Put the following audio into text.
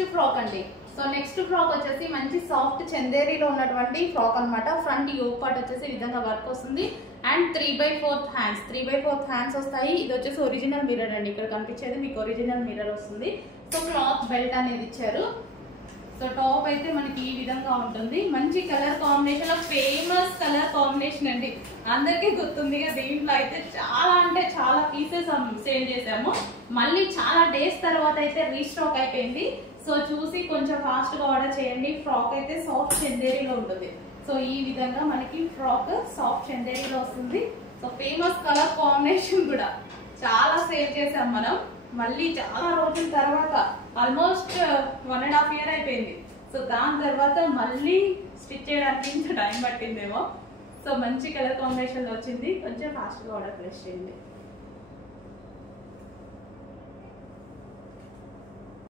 Next frock అండి. So next frock వచ్చేసి మంచి సాఫ్ట్ చందేరీలో ఉన్నటువంటి ఫ్రాక్ అనమాట. ఫ్రంట్ యోక్ పార్ట్ వచ్చేసి ఈ విధంగా వర్క్ వస్తుంది అండ్ 3/4 హ్యాండ్స్ 3/4 హ్యాండ్స్ వస్తాయి. ఇది వచ్చేసి ఒరిజినల్ మిర్రర్ అండి. ఇక్కడ కనిపించేది మీకు ఒరిజినల్ మిర్రర్ వస్తుంది. సో క్లాత్ బెల్ట్ అనేది ఇచ్చారు. సో టాప్ అయితే మనకి ఈ విధంగా ఉంటుంది. మంచి colour combination, famous colour combination అండి. అందరికీ గుర్తుంది. దీంట్లో అయితే చాలా అంటే చాలా పీసెస్ సేల్ చేసాము. మళ్ళీ చాలా డేస్ తర్వాత అయితే రీస్టాక్ అయిపోయింది. సో చూసి కొంచెం ఫాస్ట్ గా ఆర్డర్ చేయండి. ఫ్రాక్ అయితే సాఫ్ట్ చందేరీలో ఉంటుంది. సో ఈ విధంగా మనకి ఫ్రాక్ సాఫ్ట్ చందేరీలో వస్తుంది. సో ఫేమస్ కలర్ కాంబినేషన్ కూడా చాలా సేల్ చేసాం మనం. మళ్ళీ చాలా రోజుల తర్వాత ఆల్మోస్ట్ 1.5 year అయిపోయింది. సో దాని తర్వాత మళ్ళీ స్టిచ్ చేయడానికి ఇంత టైం పట్టిందేమో. సో మంచి కలర్ కాంబినేషన్ వచ్చింది. కొంచెం ఫాస్ట్ గా ఆర్డర్ ప్లేస్ చేయండి.